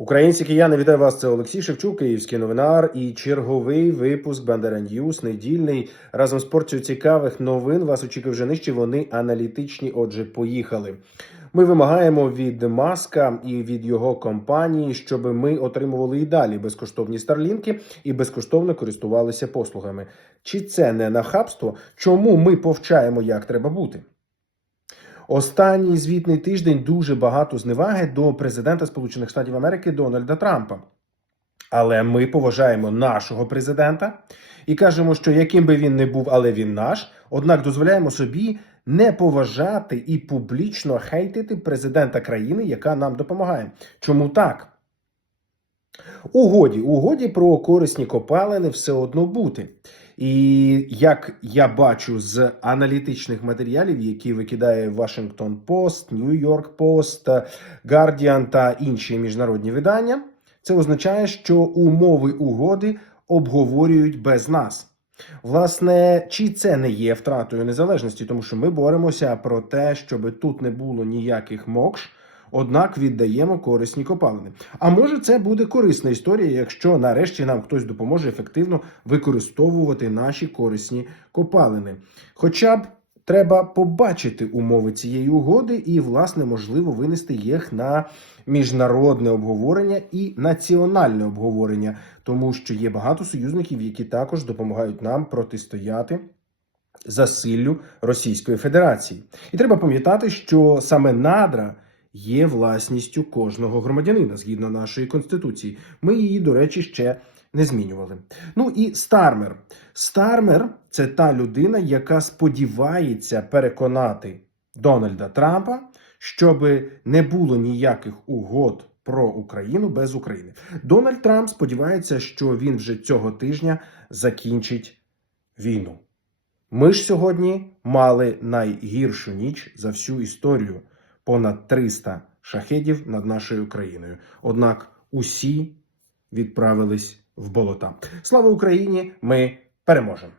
Українці кияни, вітаю вас. Це Олексій Шевчук, Київський новинар і черговий випуск Бандера Ньюс, недільний. Разом з порцією цікавих новин вас очікує вже нижче. Вони аналітичні. Отже, поїхали. Ми вимагаємо від Маска і від його компанії, щоб ми отримували і далі безкоштовні старлінки і безкоштовно користувалися послугами. Чи це не нахабство? Чому ми повчаємо, як треба бути? Останній звітний тиждень дуже багато зневаги до президента Сполучених Штатів Америки Дональда Трампа. Але ми поважаємо нашого президента і кажемо, що яким би він не був, але він наш. Однак дозволяємо собі не поважати і публічно хейтити президента країни, яка нам допомагає. Чому так? Угоді, угоді про корисні копалини все одно бути. І як я бачу з аналітичних матеріалів, які викидає Washington Post, New York Post, Guardian та інші міжнародні видання, це означає, що умови угоди обговорюють без нас. Власне, чи це не є втратою незалежності, тому що ми боремося про те, щоб тут не було ніяких мокш, однак віддаємо корисні копалини. А може, це буде корисна історія, якщо нарешті нам хтось допоможе ефективно використовувати наші корисні копалини. Хоча б треба побачити умови цієї угоди і, власне, можливо, винести їх на міжнародне обговорення і національне обговорення, тому що є багато союзників, які також допомагають нам протистояти. Засиллю Російської Федерації, і треба пам'ятати, що саме надра є власністю кожного громадянина згідно нашої конституції. Ми її, до речі, ще не змінювали. Ну і Стармер. Стармер це та людина, яка сподівається переконати Дональда Трампа, щоб не було ніяких угод про Україну без України. Дональд Трамп сподівається, що він вже цього тижня закінчить війну. Ми ж сьогодні мали найгіршу ніч за всю історію понад 300 шахедів над нашою країною. Однак усі відправились в болота. Слава Україні! Ми переможемо!